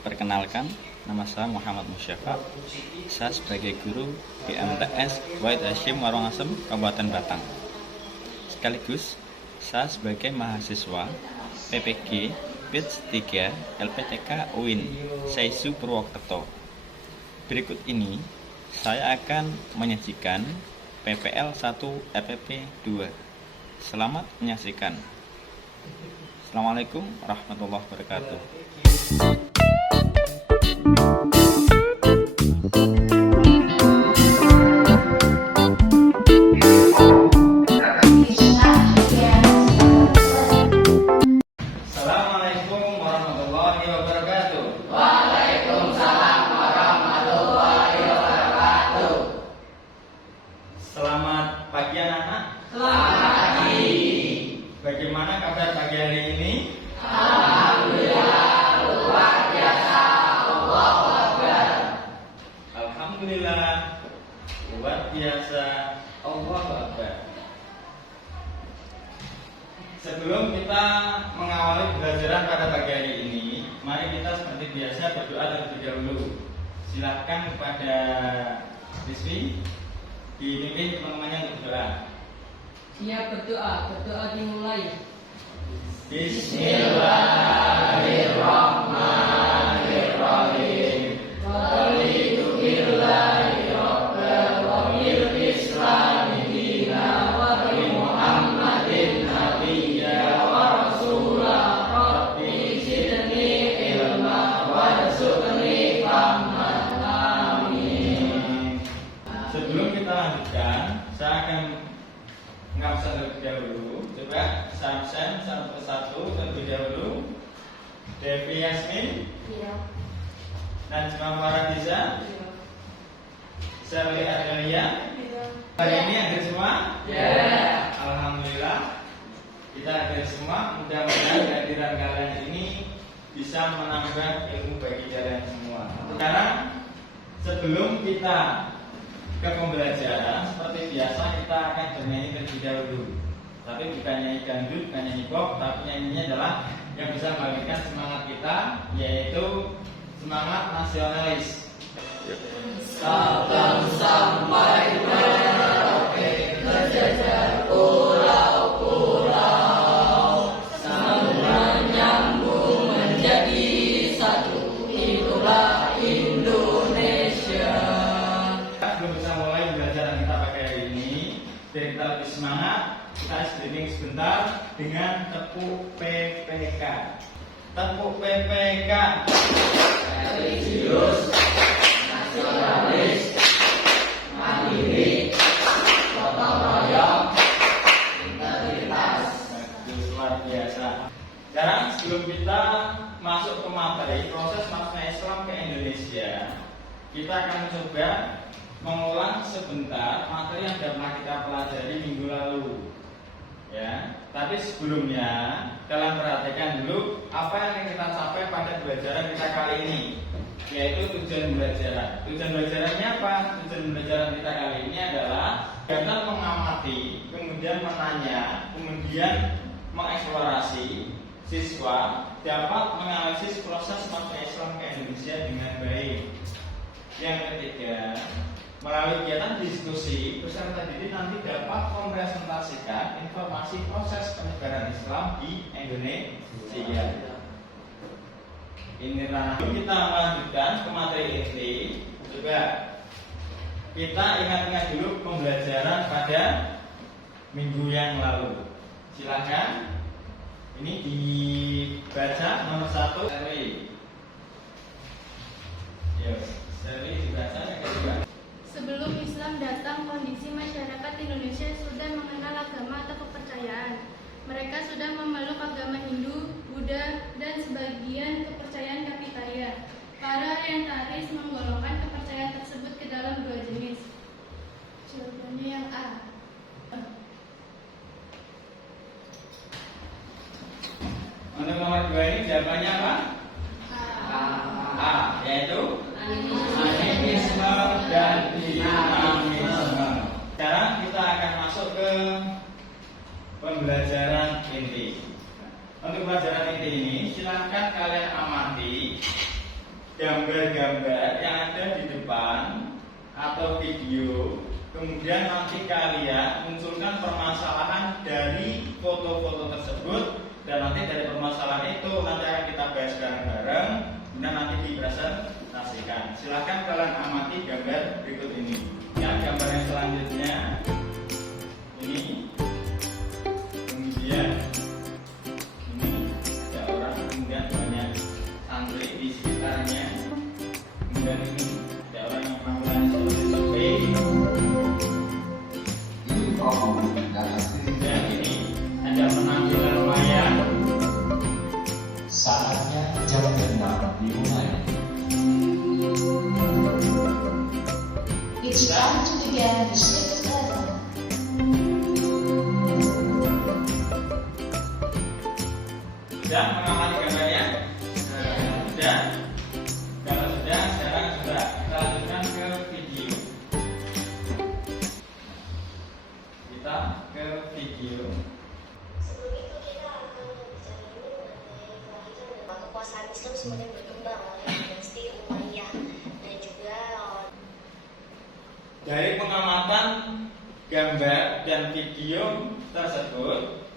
Perkenalkan, nama saya Muhammad Musyafa. Saya sebagai guru di MTS Wahid Hasyim Warongasem, Kabupaten Batang. Sekaligus, saya sebagai mahasiswa PPG Batch 3 LPTK UIN Saizu Purwokerto. Berikut ini, saya akan menyajikan PPL 1 RPP 2. Selamat menyaksikan. Assalamualaikum warahmatullahi wabarakatuh. Assalamualaikum warahmatullahi wabarakatuh. Waalaikumsalam warahmatullahi wabarakatuh. Selamat pagi anak-anak. Selamat pagi. Bagaimana kabar pagi hari ini? Alhamdulillah luar biasa. Allahu Akbar. Alhamdulillah luar biasa. Allahu Akbar. Sebelum kita mengawali pembelajaran pada pagi hari ini, mari kita seperti biasa berdoa terlebih dahulu. Silakan kepada Rizky dipimpin teman-temannya untuk berdoa. Siap berdoa dimulai. Bismillahirrahmanirrahim. Raditu billahi rabban wa bil islami dinan wa bi Muhammadin nabiyya wa rasulah. Rabbi zidni ilma warzuqni fahman. Amin. Sebelum kita lanjutkan, saya akan mengabsen terlebih dahulu. Coba absen satu persatu terlebih dahulu. Devi Yasmin, Iya. Najma Faradiza, Iya. Sherly Adelia. Iya. Hari ini hadir semua? Ya. Alhamdulillah kita hadir semua. Mudah-mudahan kehadiran kalian ini bisa menambah ilmu bagi kalian semua. Sekarang sebelum kita ke pembelajaran, seperti biasa kita akan bernyanyi terlebih dahulu. Tapi bukan nyanyi dangdut, bukan nyanyi pop, tapi nyanyinya adalah yang bisa membangkitkan semangat kita, yaitu semangat nasionalis. Sabang sampai Merauke berjajar pulau-pulau, saling menyambung menjadi satu, itulah Indonesia. Sebelum kita mulai pembelajaran kita pagi hari ini, biar kita lebih semangat, kita streaming sebentar dengan tepuk PPK. Tepuk PPK. Religius, nasionalis, mandiri, gotong royong, integritas. Bagus, luar biasa. Sekarang sebelum kita masuk ke materi proses masuknya Islam ke Indonesia, kita akan mencoba mengulang sebentar materi yang sudah pernah kita pelajari minggu lalu. Ya, tapi sebelumnya kalian perhatikan dulu apa yang ingin kita capai pada pembelajaran kita kali ini, yaitu tujuan pembelajaran. Tujuan pembelajarannya apa? Tujuan pembelajaran kita kali ini adalah kita mengamati, kemudian menanya, kemudian mengeksplorasi siswa dapat menganalisis proses masuknya Islam ke Indonesia dengan baik. Yang ketiga, melalui kegiatan diskusi, peserta didik nanti dapat mempresentasikan informasi proses penyebaran Islam di Indonesia. Ini ranah. Kita melanjutkan ke materi inti. Coba kita ingat-ingat dulu pembelajaran pada minggu yang lalu. Silakan. Ini dibaca nomor 1. Sherly. Yes, Sherly dibaca yang kedua. Sebelum Islam datang, kondisi masyarakat Indonesia sudah mengenal agama atau kepercayaan. Mereka sudah memeluk agama Hindu, Buddha, dan sebagian kepercayaan Kapitaya. Para orientalis menggolongkan kepercayaan tersebut ke dalam dua jenis. Jawabannya yang A. Untuk nomor 2 ini jawabannya apa? A, yaitu animisme dan dinamisme. Sekarang kita akan masuk ke pembelajaran inti. Untuk pelajaran inti ini, silahkan kalian amati gambar-gambar yang ada di depan atau video, kemudian nanti kalian munculkan permasalahan dari foto-foto tersebut, dan nanti dari permasalahan itu nanti akan kita bahas bareng-bareng, kemudian nanti dipresentasikan. Silahkan kalian amati gambar berikut ini. Ya, gambar yang selanjutnya ini, kemudian ini ada orang, kemudian banyak santri di sekitarnya, kemudian ini ada orang yang melakukan survei, dan ini ada penampilan wayang. Saatnya jam 6 dimulai. It's time to begin the sixth level. Sudah mengamati gambarnya? Sudah? Kalau sudah, sekarang sudah kita lanjutkan ke video. Kita ke video. Sebelum itu kita akan berbicara dulu mengenai kelahiran dan kekuasaan Islam semakin berkembang oleh dinasti Umayyah dan juga Dari pengamatan gambar dan video tersebut,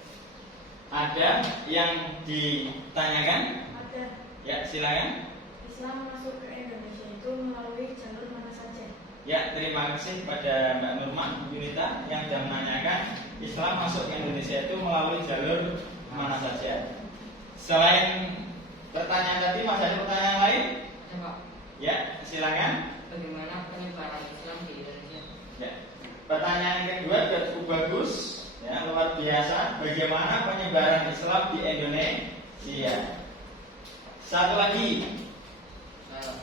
ada yang ditanyakan? Ada. Ya, silakan. Islam masuk ke Indonesia itu melalui jalur mana saja? Ya, terima kasih pada Mbak Nurman, Bu Yunita yang sudah menanyakan Islam masuk ke Indonesia itu melalui jalur mana saja. Selain pertanyaan tadi, masih ada pertanyaan lain? Ya Pak, Ya, silakan. bagaimana penyebaran Islam di Indonesia? Ya. Pertanyaan yang kedua juga cukup bagus, ya, luar biasa. Bagaimana penyebaran Islam di Indonesia? Satu lagi,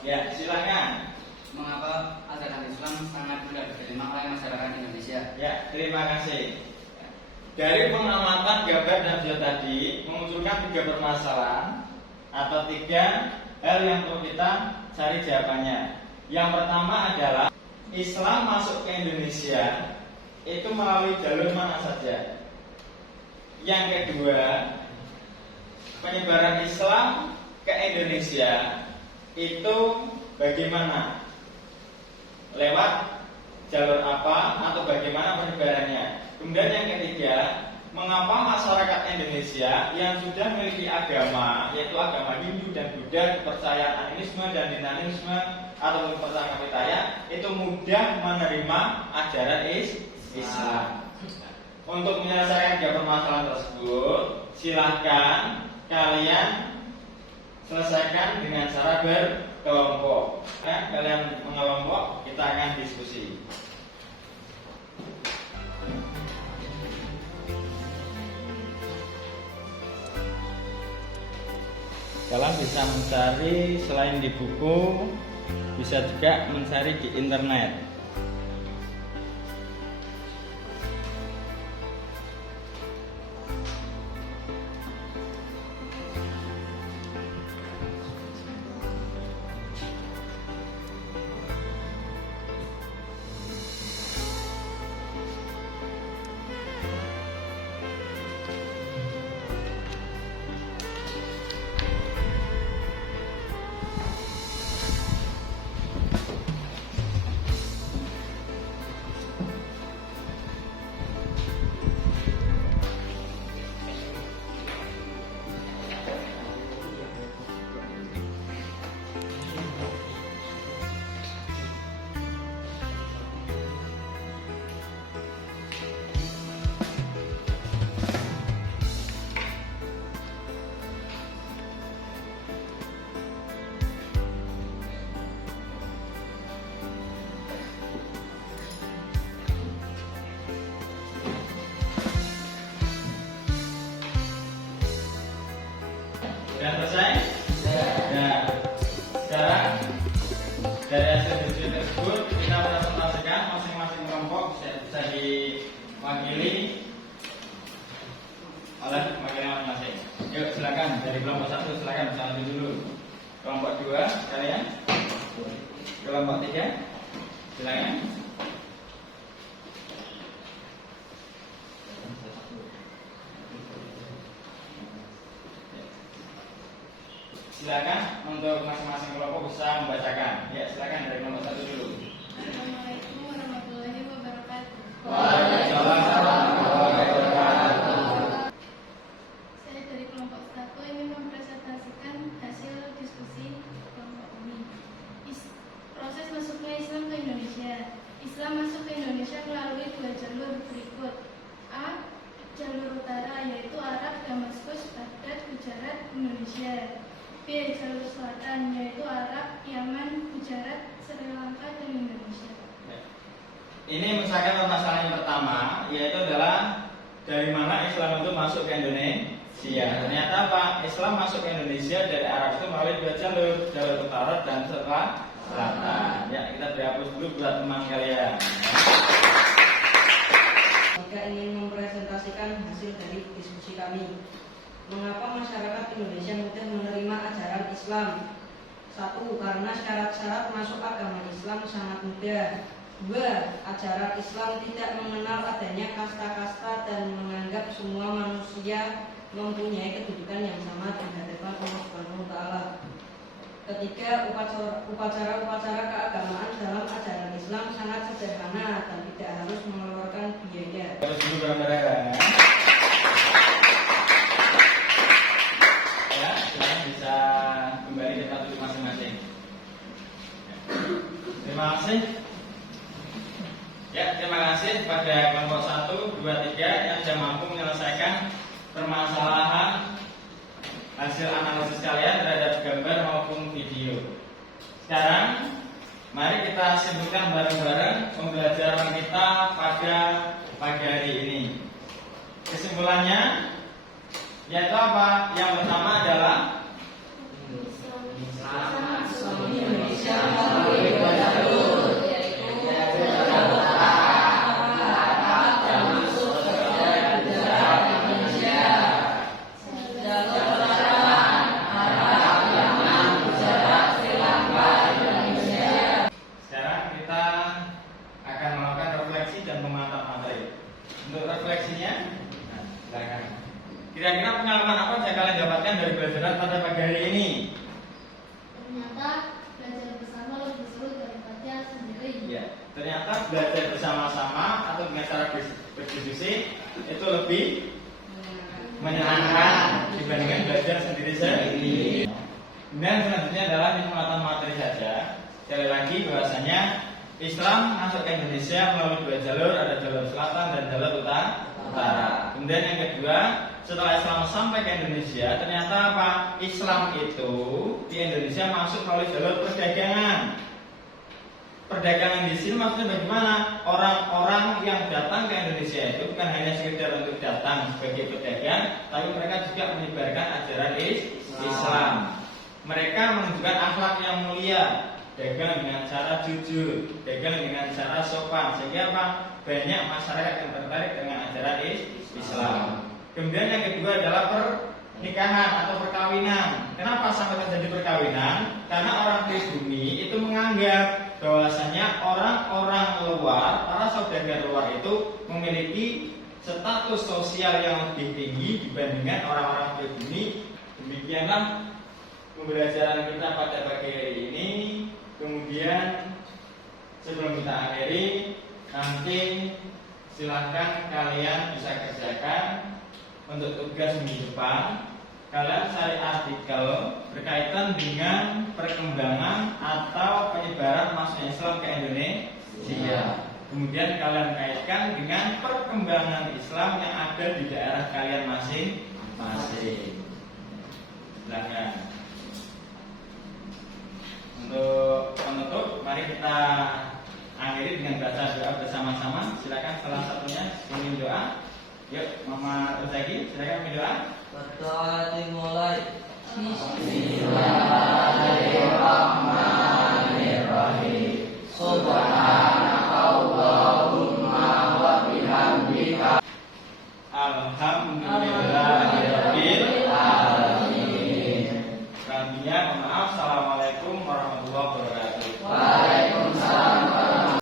ya, silakan. Mengapa ajaran Islam sangat mudah diterima oleh masyarakat Indonesia? Ya, terima kasih. Dari pengamatan gambar dan video tadi memunculkan 3 permasalahan atau 3 hal yang perlu kita cari jawabannya. Yang pertama adalah Islam masuk ke Indonesia itu melalui jalur mana saja. Yang kedua, penyebaran Islam ke Indonesia itu bagaimana? Lewat jalur apa atau bagaimana penyebarannya? Kemudian yang ketiga, mengapa masyarakat Indonesia yang sudah memiliki agama, yaitu agama Hindu dan Buddha, kepercayaan animisme dan dinamisme atau kepercayaan kapitaya, itu mudah menerima ajaran Islam. Untuk menyelesaikan 3 permasalahan tersebut, silahkan kalian selesaikan dengan cara berkelompok. Kalian mengelompok, kita akan diskusi. Kalian bisa mencari selain di buku, bisa juga mencari di internet. Sudah selesai? Nah, sekarang dari hasil diskusi tersebut kita presentasikan masing-masing kelompok bisa diwakili oleh masing-masing. Yuk silakan dari kelompok 1 silakan bisa lanjut dulu. Kelompok 2 kalian. Kelompok 3 silakan. Silakan untuk untuk masing-masing kelompok bisa membacakan. Ya, silakan dari kelompok 1 dulu. Assalamualaikum warahmatullahi wabarakatuh. Waalaikumsalam warahmatullahi wabarakatuh. Saya dari kelompok 1 ingin mempresentasikan hasil diskusi kelompok ini. Proses masuknya Islam ke Indonesia. Islam masuk ke Indonesia melalui 2 jalur berikut. A. Jalur utara yaitu Arab, Damaskus, Baghdad, Gujarat, Indonesia. B. Jalur selatan yaitu Arab, Yaman, Gujarat, Sri Lanka, dan Indonesia. Ini misalkan permasalahan yang pertama, yaitu adalah dari mana Islam itu masuk ke Indonesia. Ternyata apa? Islam masuk ke Indonesia dari Arab itu melalui 2 jalur, jalur utara dan selatan. Ya, kita berhapus dulu buat teman kalian. Jika ingin mempresentasikan hasil dari diskusi kami. Mengapa masyarakat Indonesia mudah menerima ajaran Islam? 1. Karena syarat-syarat masuk agama Islam sangat mudah. 2. Ajaran Islam tidak mengenal adanya kasta-kasta dan menganggap semua manusia mempunyai kedudukan yang sama di hadapan Allah Subhanahu wa taala. 3. Upacara-upacara keagamaan dalam ajaran Islam sangat sederhana dan tidak harus mengeluarkan biaya. Terus dulu gambarnya. Ya, silakan bisa kembali ke tempat duduk masing-masing. Terima kasih. Ya, terima kasih kepada kelompok 1, 2, 3 yang sudah mampu menyelesaikan permasalahan hasil analisis kalian terhadap gambar maupun video. Sekarang, mari kita simpulkan bareng-bareng pembelajaran kita pada pagi hari ini. Kesimpulannya, yaitu apa? Yang pertama adalah Indonesia melalui 2 jalur, yaitu jalur Arab, Damaskus, dan Gujarat, Indonesia. Jalur selatan, Arab, Yaman, Gujarat, Sri Lanka, Indonesia. sekarang kita akan melakukan refleksi dan memantap materi. Untuk refleksinya, nah, silakan. Kira-kira pengalaman apa yang kalian dapatkan dari pelajaran pada pagi hari ini? Ternyata belajar bersama lebih seru daripada sendiri. Ya, ternyata belajar bersama-sama atau dengan cara berdiskusi itu lebih menyenangkan dibandingkan belajar sendiri-sendiri. Kemudian selanjutnya adalah penguatan materi saja. Sekali lagi bahwasanya Islam masuk ke Indonesia melalui 2 jalur, ada jalur selatan dan jalur utara. Kemudian yang kedua, setelah Islam sampai ke Indonesia, ternyata apa? Islam itu di Indonesia masuk melalui jalur perdagangan. Perdagangan di sini maksudnya bagaimana? Orang-orang yang datang ke Indonesia itu bukan hanya sekedar untuk datang sebagai pedagang, tapi mereka juga menyebarkan ajaran Islam. Mereka menunjukkan akhlak yang mulia, dagang dengan cara jujur, dagang dengan cara sopan, sehingga apa? Banyak masyarakat yang tertarik dengan ajaran Islam. Kemudian yang kedua adalah pernikahan atau perkawinan. Kenapa sampai terjadi perkawinan? Karena orang pribumi itu menganggap bahwasanya orang-orang luar, para saudagar luar itu memiliki status sosial yang lebih tinggi dibandingkan orang-orang pribumi. Demikianlah pembelajaran kita pada pagi hari ini. Kemudian sebelum kita akhiri, nanti silahkan kalian bisa kerjakan untuk tugas minggu depan. Kalian cari artikel berkaitan dengan perkembangan atau penyebaran masuknya Islam ke Indonesia. Kemudian kalian kaitkan dengan perkembangan Islam yang ada di daerah kalian masing-masing. Silakan. Untuk penutup, mari kita akhiri dengan baca doa bersama-sama. Silakan salah satunya ingin doa. Yuk, Mama Rozaki, silakan ingin doa. Berdoa dimulai. Bismillahirrahmanirrahim.